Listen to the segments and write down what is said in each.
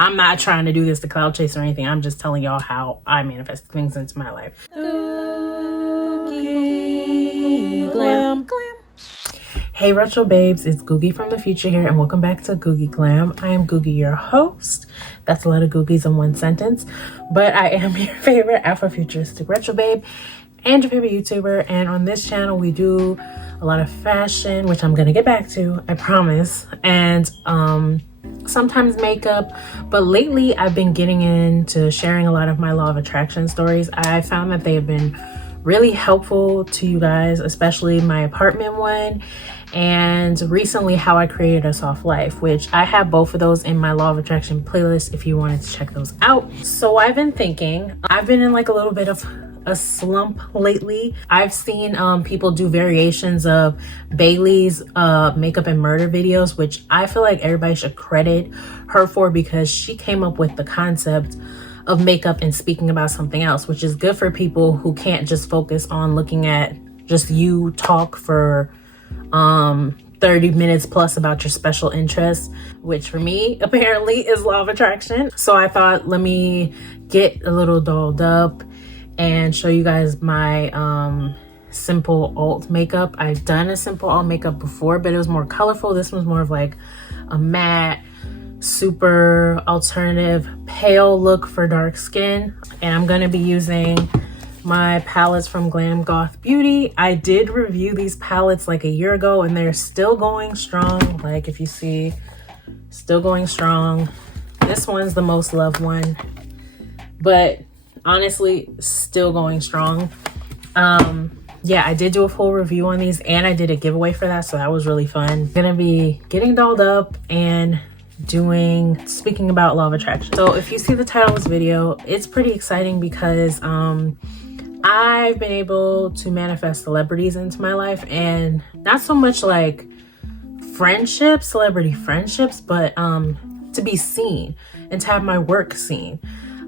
I'm not trying to do this to cloud chase or anything. I'm just telling y'all how I manifest things into my life. GOOGii Glam. Hey retro babes, it's GOOGii from the future here, and welcome back to GOOGii Glam. I am GOOGii, your host. That's a lot of Googies in one sentence, but I am your favorite Afrofuturistic retro babe and your favorite YouTuber. And on this channel we do a lot of fashion, which I'm gonna get back to, I promise, and sometimes makeup. But lately I've been getting into sharing a lot of my law of attraction stories. I found that they have been really helpful to you guys, especially my apartment one, and recently how I created a soft life, which I have both of those in my law of attraction playlist if you wanted to check those out. So I've been thinking, I've been in like a little bit of a slump lately. I've seen people do variations of Bailey's makeup and murder videos, which I feel like everybody should credit her for, because she came up with the concept of makeup and speaking about something else, which is good for people who can't just focus on looking at just you talk for 30 minutes plus about your special interests, which for me apparently is law of attraction. So I thought, let me get a little dolled up and show you guys my simple alt makeup. I've done a simple alt makeup before, but it was more colorful. This one's more of like a matte, super alternative pale look for dark skin. And I'm gonna be using my palettes from Glam Goth Beauty. I did review these palettes like a year ago and they're still going strong. Like if you see, still going strong. This one's the most loved one, but honestly still going strong. Yeah, I did do a full review on these and I did a giveaway for that, so that was really fun. Gonna be getting dolled up and speaking about law of attraction. So if you see the title of this video, it's pretty exciting because I've been able to manifest celebrities into my life, and not so much like friendships, celebrity friendships, but to be seen and to have my work seen.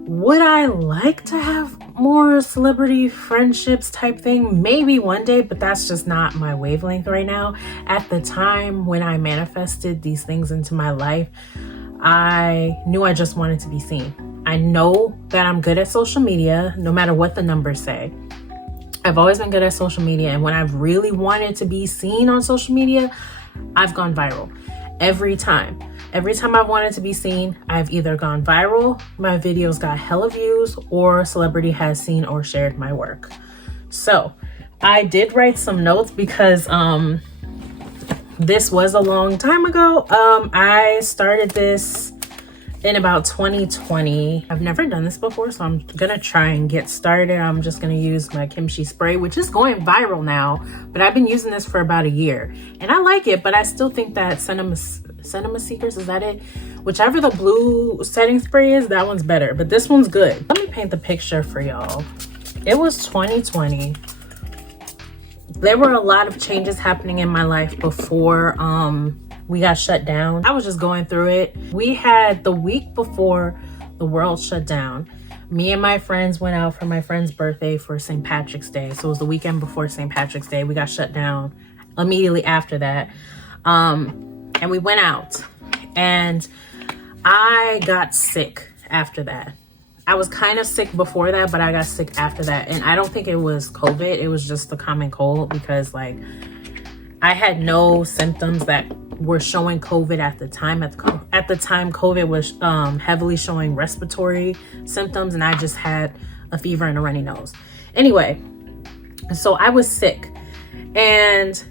Would I like to have more celebrity friendships type thing? Maybe one day, but that's just not my wavelength right now. At the time when I manifested these things into my life, I knew I just wanted to be seen. I know that I'm good at social media, no matter what the numbers say. I've always been good at social media, and when I've really wanted to be seen on social media, I've gone viral. Every time I've wanted to be seen, I've either gone viral, my videos got hella views, or a celebrity has seen or shared my work. So I did write some notes because this was a long time ago. I started this in about 2020. I've never done this before, so I'm gonna try and get started. I'm just gonna use my kimchi spray, which is going viral now, but I've been using this for about a year and I like it, but I still think that Cinema Seekers, is that it? Whichever the blue setting spray is, that one's better, but this one's good. Let me paint the picture for y'all. It was 2020. There were a lot of changes happening in my life before we got shut down. I was just going through it. We had the week before the world shut down, me and my friends went out for my friend's birthday for St. Patrick's Day. So it was the weekend before St. Patrick's Day. We got shut down immediately after that. And we went out and I got sick after that. I was kind of sick before that, but I got sick after that. And I don't think it was COVID. It was just the common cold, because like I had no symptoms that were showing COVID at the time. At the time, COVID was heavily showing respiratory symptoms, and I just had a fever and a runny nose. Anyway, so I was sick, and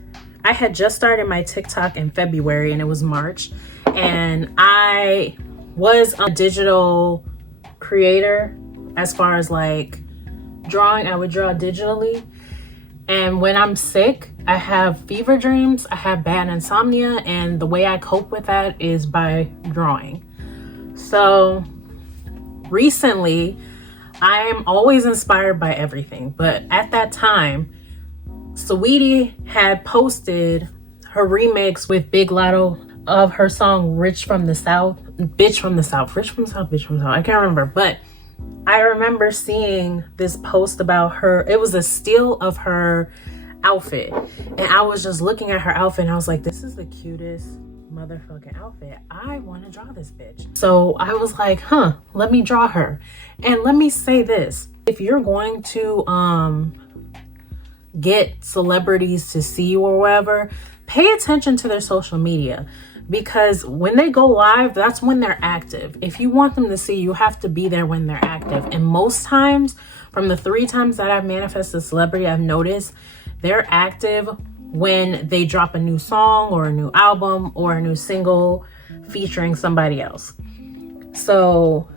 I had just started my TikTok in February, and it was March, and I was a digital creator as far as like drawing. I would draw digitally. And when I'm sick, I have fever dreams, I have bad insomnia, and the way I cope with that is by drawing. So recently, I am always inspired by everything, but at that time, Saweetie had posted her remix with Big Lotto of her song Bitch from the South. I can't remember, but I remember seeing this post about her. It was a steal of her outfit, and I was just looking at her outfit and I was like, this is the cutest motherfucking outfit. I want to draw this bitch. So I was like, let me draw her. And let me say this. If you're going to get celebrities to see you or whatever, pay attention to their social media. Because when they go live, that's when they're active. If you want them to see, you have to be there when they're active. And most times, from the 3 times that I've manifested a celebrity, I've noticed they're active when they drop a new song or a new album or a new single featuring somebody else. So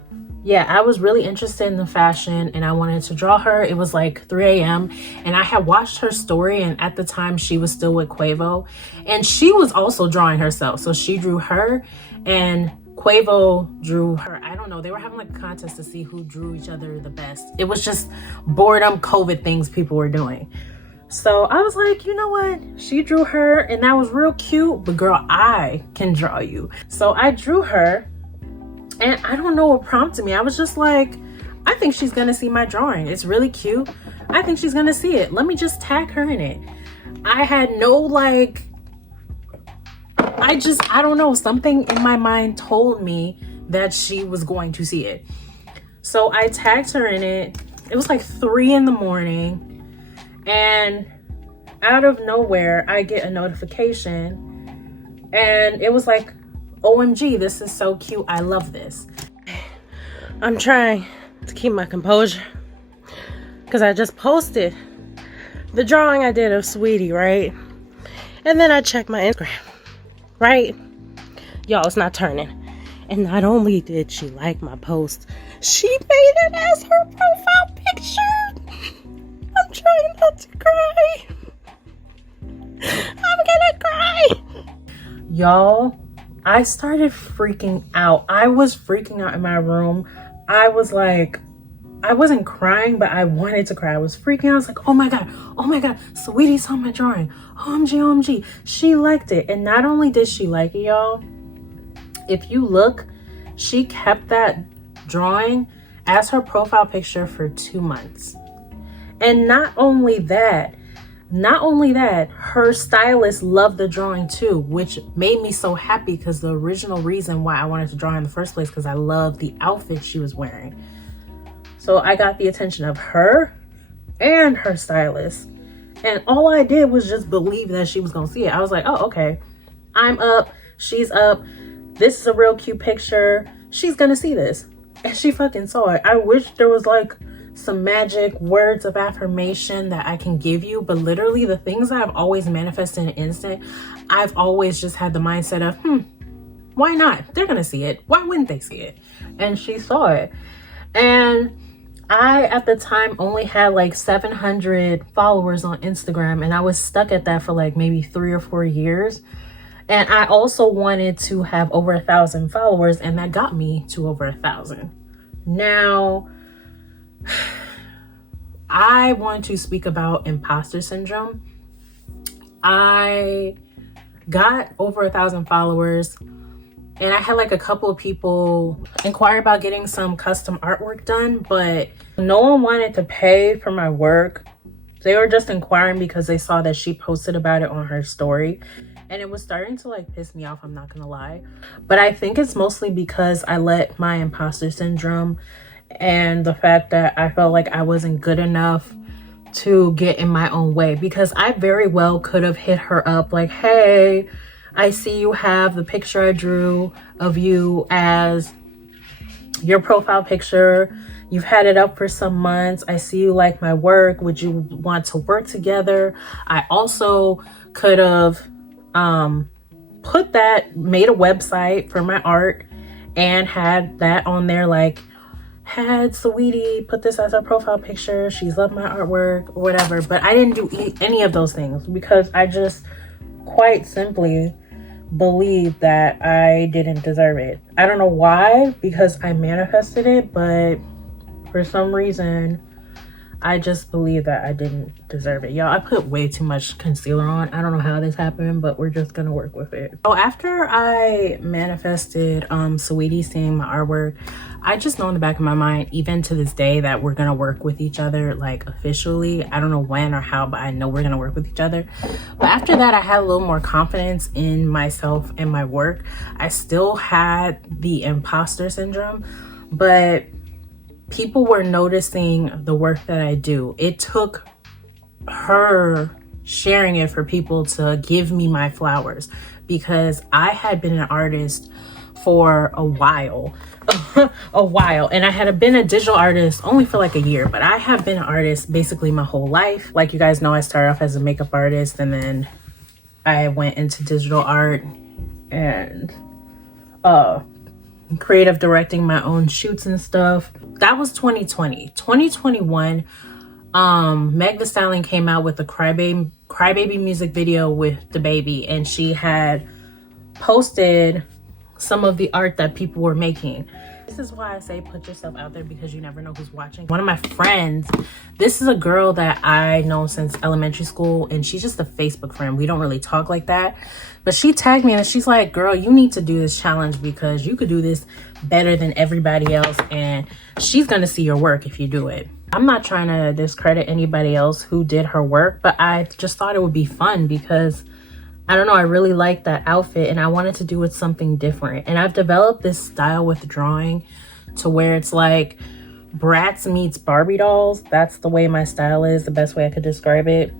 yeah, I was really interested in the fashion and I wanted to draw her. It was like 3 a.m. and I had watched her story, and at the time she was still with Quavo, and she was also drawing herself. So she drew her and Quavo drew her. I don't know. They were having like a contest to see who drew each other the best. It was just boredom COVID things people were doing. So I was like, you know what? She drew her and that was real cute, but girl, I can draw you. So I drew her, and I don't know what prompted me. I was just like, I think she's gonna see my drawing. It's really cute. I think she's gonna see it. Let me just tag her in it. I had no like, I don't know. Something in my mind told me that she was going to see it. So I tagged her in it. It was like 3 in the morning. And out of nowhere, I get a notification. And it was like, OMG, this is so cute. I love this. I'm trying to keep my composure because I just posted the drawing I did of Sweetie, right? And then I checked my Instagram, right? Y'all, it's not turning. And not only did she like my post, she made it as her profile picture. I'm trying not to cry. I'm gonna cry. Y'all, I started freaking out. I was freaking out in my room. I was like, I wasn't crying, but I wanted to cry. I was freaking out. I was like, oh my God, Sweetie saw my drawing. OMG, OMG. She liked it. And not only did she like it, y'all, if you look, she kept that drawing as her profile picture for 2 months. And not only that, her stylist loved the drawing too, which made me so happy because the original reason why I wanted to draw in the first place, because I love the outfit she was wearing. So I got the attention of her and her stylist. And all I did was just believe that she was going to see it. I was like, oh, okay. I'm up. She's up. This is a real cute picture. She's going to see this. And she fucking saw it. I wish there was like some magic words of affirmation that I can give you, but literally the things I've always manifested in an instant, I've always just had the mindset of, why not? They're gonna see it. Why wouldn't they see it? And she saw it. And I, at the time, only had like 700 followers on Instagram, and I was stuck at that for like maybe 3 or 4 years. And I also wanted to have over 1,000 followers, and that got me to over 1,000. Now, I want to speak about imposter syndrome. I got over 1,000 followers, and I had like a couple of people inquire about getting some custom artwork done, but no one wanted to pay for my work. They were just inquiring because they saw that she posted about it on her story, and it was starting to like piss me off, I'm not gonna lie. But I think it's mostly because I let my imposter syndrome and the fact that I felt like I wasn't good enough to get in my own way, because I very well could have hit her up like, hey, I see you have the picture I drew of you as your profile picture. You've had it up for some months. I see you like my work. Would you want to work together? I also could have made a website for my art and had that on there, like, had Sweetie put this as her profile picture. She's loved my artwork or whatever. But I didn't do any of those things because I just quite simply believe that I didn't deserve it. I don't know why, because I manifested it, but for some reason I just believe that I didn't deserve it. Y'all, I put way too much concealer on. I don't know how this happened, but we're just gonna work with it. So after I manifested Sweetie seeing my artwork, I just know in the back of my mind, even to this day, that we're gonna work with each other, like officially. I don't know when or how, but I know we're gonna work with each other. But after that, I had a little more confidence in myself and my work. I still had the imposter syndrome, but people were noticing the work that I do. It took her sharing it for people to give me my flowers, because I had been an artist for a while. And I had been a digital artist only for like a year, but I have been an artist basically my whole life. Like you guys know, I started off as a makeup artist, and then I went into digital art and creative directing my own shoots and stuff. That was 2020. 2021, Meg Thee Stallion came out with a Crybaby music video with the baby, and she had posted some of the art that people were making. This is why I say put yourself out there, because you never know who's watching. One of my friends, this is a girl that I know since elementary school, and she's just a Facebook friend. We don't really talk like that, but she tagged me and she's like, girl, you need to do this challenge because you could do this better than everybody else, and she's gonna see your work if you do it. I'm not trying to discredit anybody else who did her work, but I just thought it would be fun because I don't know, I really liked that outfit and I wanted to do it something different. And I've developed this style with drawing to where it's like Bratz meets Barbie dolls. That's the way my style is, the best way I could describe it.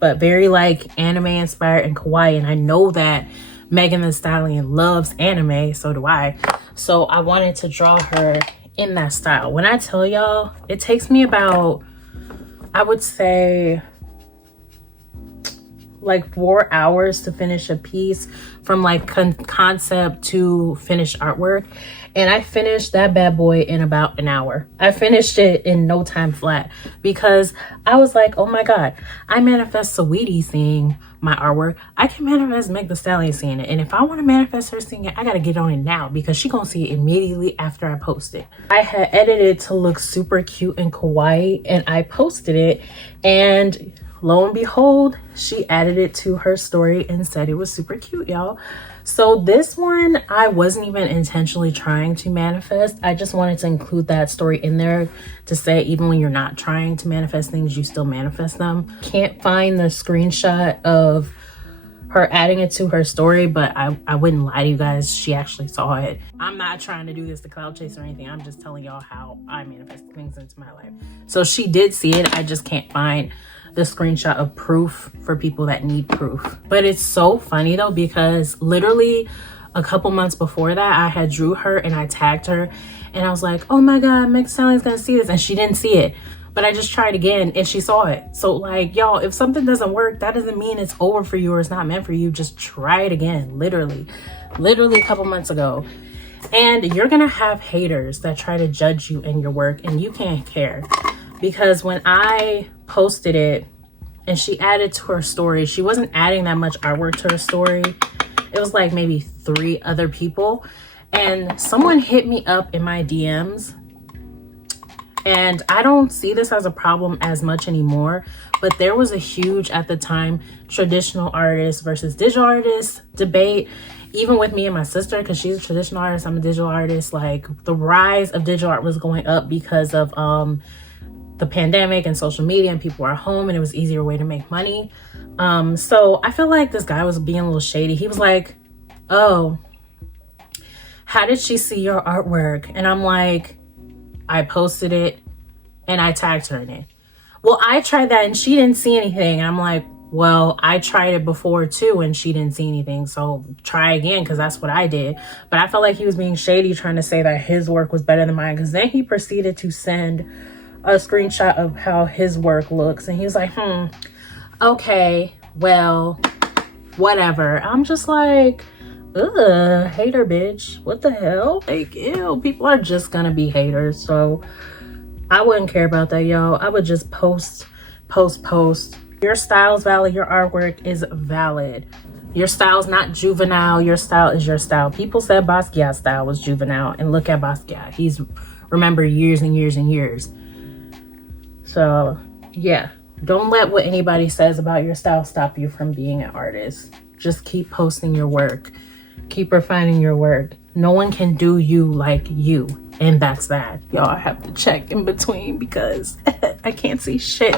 But very like anime inspired and kawaii. And I know that Megan Thee Stallion loves anime, so do I. So I wanted to draw her in that style. When I tell y'all, it takes me about, I would say, like 4 hours to finish a piece, from like concept to finished artwork. And I finished that bad boy in about an hour. I finished it in no time flat because I was like, oh my God, I manifest Saweetie seeing my artwork. I can manifest Meg Thee Stallion seeing it. And if I want to manifest her seeing it, I got to get on it now because she gonna see it immediately after I post it. I had edited to look super cute and kawaii, and I posted it, and lo and behold, she added it to her story and said it was super cute, y'all. So this one, I wasn't even intentionally trying to manifest. I just wanted to include that story in there to say even when you're not trying to manifest things, you still manifest them. Can't find the screenshot of her adding it to her story, but I wouldn't lie to you guys, she actually saw it. I'm not trying to do this to cloud chase or anything. I'm just telling y'all how I manifest things into my life. So she did see it. I just can't find the screenshot of proof for people that need proof. But it's so funny though, because literally a couple months before that, I had drew her and I tagged her and I was like, oh my God, Meg Thee Stallion's gonna see this, and she didn't see it. But I just tried again and she saw it. So like, y'all, if something doesn't work, that doesn't mean it's over for you or it's not meant for you. Just try it again. Literally a couple months ago. And you're gonna have haters that try to judge you and your work, and you can't care. Because when I posted it and she added to her story, she wasn't adding that much artwork to her story. It was like maybe 3 other people. And someone hit me up in my DMs. And I don't see this as a problem as much anymore, but there was a huge, at the time, traditional artist versus digital artist debate, even with me and my sister, because she's a traditional artist, I'm a digital artist. Like, the rise of digital art was going up because of the pandemic and social media, and people were at home and it was an easier way to make money. So I feel like this guy was being a little shady. He was like, oh, how did she see your artwork? And I'm like, I posted it and I tagged her in it. Well, I tried that and she didn't see anything. And I'm like, well, I tried it before too and she didn't see anything. So try again, because that's what I did. But I felt like he was being shady, trying to say that his work was better than mine, because then he proceeded to send a screenshot of how his work looks. And he was like, okay, well, whatever. I'm just like, ugh, hater bitch, what the hell? Like, ew, people are just gonna be haters. So I wouldn't care about that, y'all. I would just post. Your style's valid, your artwork is valid. Your style's not juvenile, your style is your style. People said Basquiat's style was juvenile, and look at Basquiat. He's remembered years and years and years. So yeah, don't let what anybody says about your style stop you from being an artist. Just keep posting your work. Keep refining your work. No one can do you like you. And that's that. Y'all, I have to check in between because I can't see shit.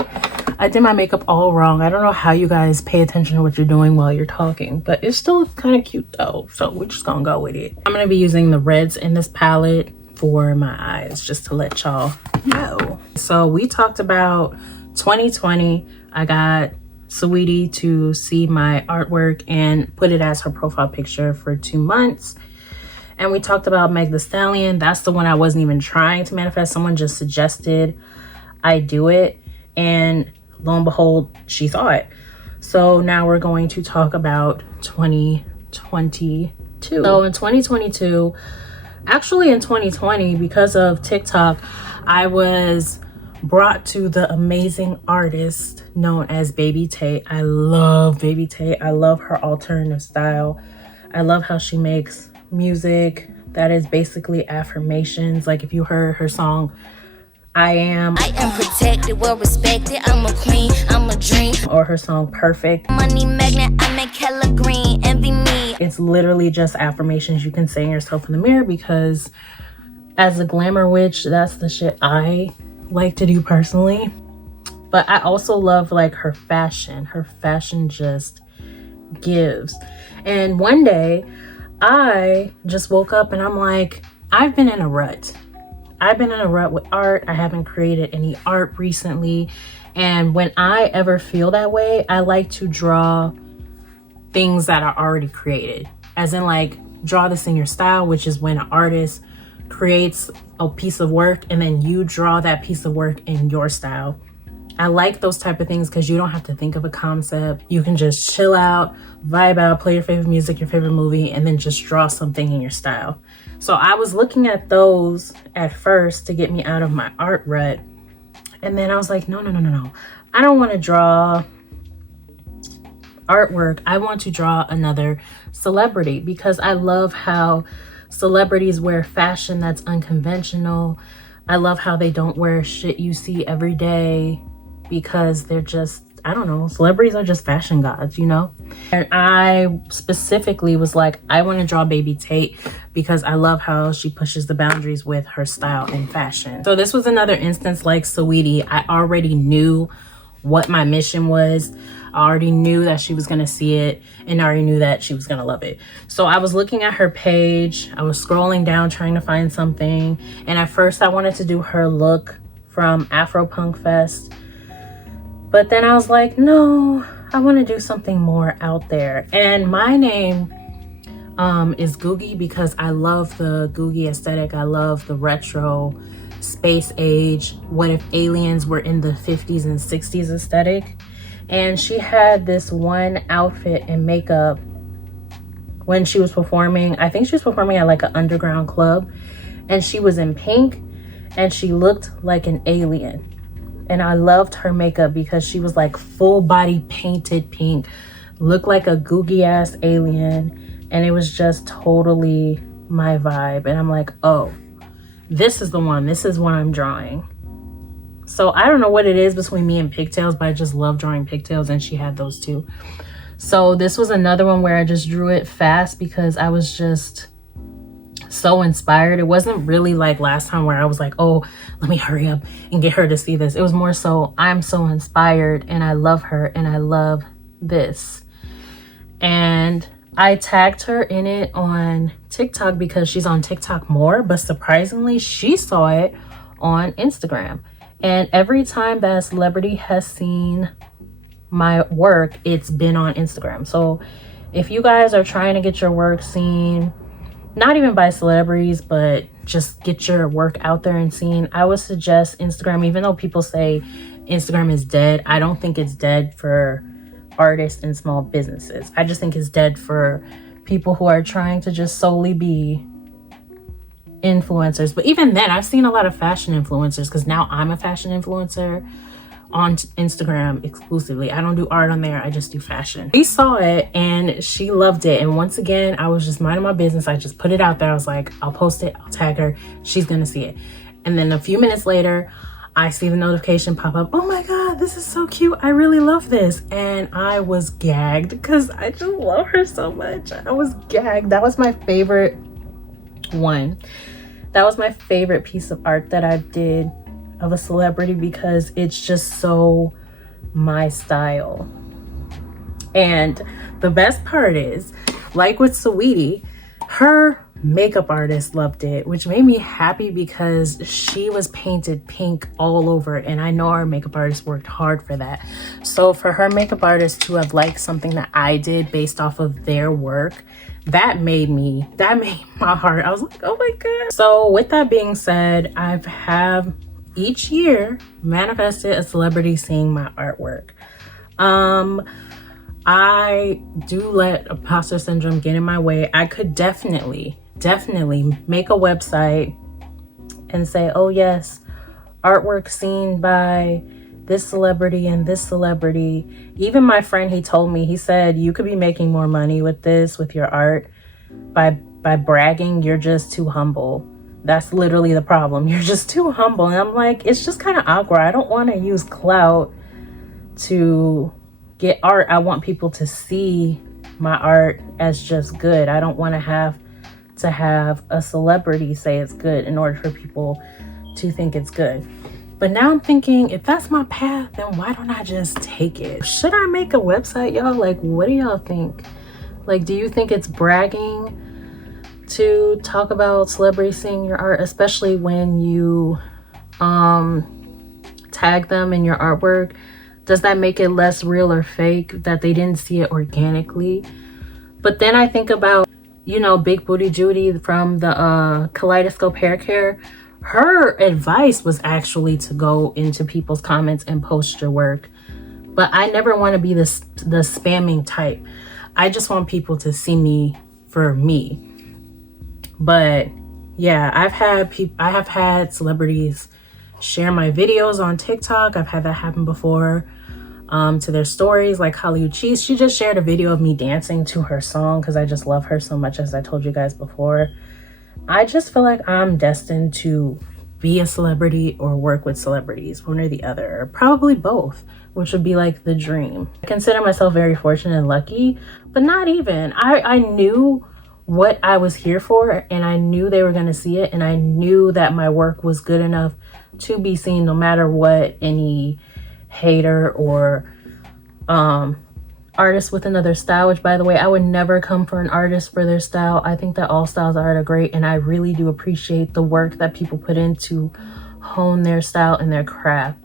I did my makeup all wrong. I don't know how you guys pay attention to what you're doing while you're talking, but it's still kind of cute though. So we're just gonna go with it. I'm gonna be using the reds in this palette for my eyes, just to let y'all know. So we talked about 2020. I got Sweetie to see my artwork and put it as her profile picture for 2 months. And we talked about Meg Thee Stallion. That's the one I wasn't even trying to manifest. Someone just suggested I do it. And lo and behold, she saw it. So now we're going to talk about 2022. So in 2022, actually in 2020, because of TikTok, I was brought to the amazing artist known as Baby Tate. I love Baby Tate. I love her alternative style. I love how she makes music that is basically affirmations. Like if you heard her song I am protected, well respected, I'm a queen, I'm a dream, or her song Perfect, money magnet, I make hella green, envy me. It's literally just affirmations you can say yourself in the mirror, because as a glamour witch, that's the shit I like to do personally. But I also love like her fashion just gives. And one day I just woke up and I'm like, I've been in a rut. I've been in a rut with art. I haven't created any art recently. And when I ever feel that way, I like to draw things that are already created. As in like draw this in your style, which is when an artist creates a piece of work and then you draw that piece of work in your style. I like those type of things because you don't have to think of a concept. You can just chill out, vibe out, play your favorite music, your favorite movie, and then just draw something in your style. So I was looking at those at first to get me out of my art rut. And then I was like, no. I don't want to draw artwork. I want to draw another celebrity, because I love how celebrities wear fashion that's unconventional. I love how they don't wear shit you see every day, because they're just, I don't know, celebrities are just fashion gods, you know? And I specifically was like, I want to draw Baby Tate because I love how she pushes the boundaries with her style and fashion. So this was another instance like Sweetie. I already knew what my mission was. I already knew that she was going to see it, and I already knew that she was going to love it. So I was looking at her page. I was scrolling down trying to find something. And at first I wanted to do her look from Afro Punk Fest. But then I was like, no, I want to do something more out there. And my name is GOOGii because I love the GOOGii aesthetic. I love the retro space age, what if aliens were in the 50s and 60s aesthetic. And she had this one outfit and makeup when she was performing. I think she was performing at like an underground club, and she was in pink and she looked like an alien. And I loved her makeup because she was like full body painted pink, looked like a GOOGii ass alien. And it was just totally my vibe. And I'm like, oh, this is the one. This is what I'm drawing. So I don't know what it is between me and pigtails, but I just love drawing pigtails, and she had those too. So this was another one where I just drew it fast because I was just so inspired. It wasn't really like last time where I was like, oh, let me hurry up and get her to see this. It was more so I'm so inspired and I love her and I love this. And I tagged her in it on TikTok because she's on TikTok more, but surprisingly she saw it on Instagram. And every time that a celebrity has seen my work, it's been on Instagram. So if you guys are trying to get your work seen, not even by celebrities, but just get your work out there and seen, I would suggest Instagram. Even though people say Instagram is dead, I don't think it's dead for artists and small businesses. I just think it's dead for people who are trying to just solely be influencers. But even then, I've seen a lot of fashion influencers, because now I'm a fashion influencer on Instagram exclusively. I don't do art on there, I just do fashion. She saw it and she loved it, and once again I was just minding my business. I just put it out there. I was like, I'll post it, I'll tag her, she's gonna see it. And then a few minutes later I see the notification pop up, oh my god, this is so cute, I really love this. And I was gagged because I just love her so much. I was gagged. That was my favorite one. That was my favorite piece of art that I did of a celebrity because it's just so my style. And the best part is, like with Saweetie, her makeup artist loved it, which made me happy because she was painted pink all over, and I know our makeup artist worked hard for that. So for her makeup artist to have liked something that I did based off of their work, that made my heart, I was like, oh my god. So with that being said, I've have each year manifested a celebrity seeing my artwork. I do let imposter syndrome get in my way. I could definitely make a website and say, oh yes, artwork seen by this celebrity and this celebrity. Even my friend, he told me, he said, you could be making more money with this, with your art, by bragging. You're just too humble. That's literally the problem. You're just too humble. And I'm like, it's just kind of awkward. I don't want to use clout to get art. I want people to see my art as just good. I don't want to have a celebrity say it's good in order for people to think it's good. But now I'm thinking, if that's my path, then why don't I just take it? Should I make a website, y'all? Like, what do y'all think? Like, do you think it's bragging to talk about celebrities seeing your art, especially when you tag them in your artwork? Does that make it less real or fake that they didn't see it organically? But then I think about, you know, Big Booty Judy from the Kaleidoscope Hair Care. Her advice was actually to go into people's comments and post your work. But I never want to be the spamming type. I just want people to see me for me. But yeah, I have had celebrities share my videos on TikTok. I've had that happen before to their stories, like Hollywood Cheese. She just shared a video of me dancing to her song because I just love her so much, as I told you guys before. I just feel like I'm destined to be a celebrity or work with celebrities, one or the other, or probably both, which would be like the dream. I consider myself very fortunate and lucky, but not even. I knew what I was here for, and I knew they were going to see it, and I knew that my work was good enough to be seen, no matter what any hater or artist with another style, which, by the way, I would never come for an artist for their style. I think that all styles of art are great, and I really do appreciate the work that people put in to hone their style and their craft,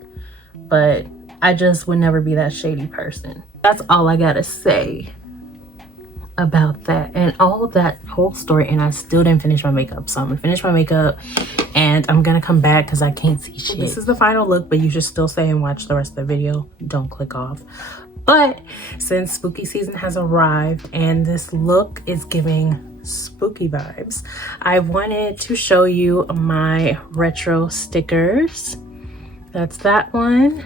but I just would never be that shady person. That's all I gotta say about that and all of that whole story. And I still didn't finish my makeup, so I'm gonna finish my makeup and I'm gonna come back because I can't see shit. This is the final look, but you should still stay and watch the rest of the video. Don't click off. But since spooky season has arrived and this look is giving spooky vibes, I wanted to show you my retro stickers. That's that one.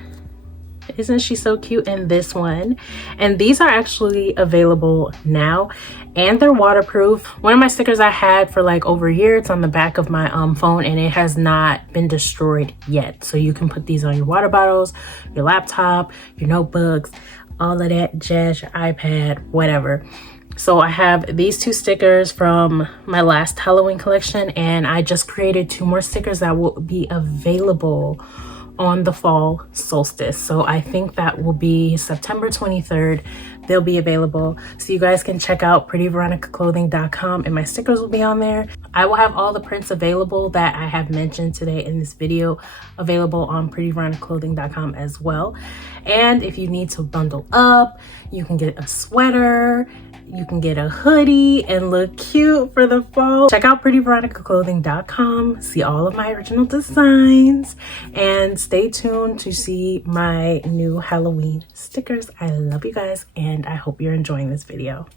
Isn't she so cute? And this one. And these are actually available now, and they're waterproof. One of my stickers I had for like over a year, it's on the back of my phone, and it has not been destroyed yet. So you can put these on your water bottles, your laptop, your notebooks, all of that jazz, your iPad, whatever. So I have these two stickers from my last Halloween collection, and I just created 2 more stickers that will be available on the fall solstice. So I think that will be September 23rd. They'll be available, so you guys can check out prettyveronicaclothing.com, and my stickers will be on there. I will have all the prints available that I have mentioned today in this video available on prettyveronicaclothing.com as well. And if you need to bundle up, you can get a sweater, you can get a hoodie and look cute for the fall. Check out prettyveronicaclothing.com, see all of my original designs, and stay tuned to see my new Halloween stickers. I love you guys, and I hope you're enjoying this video.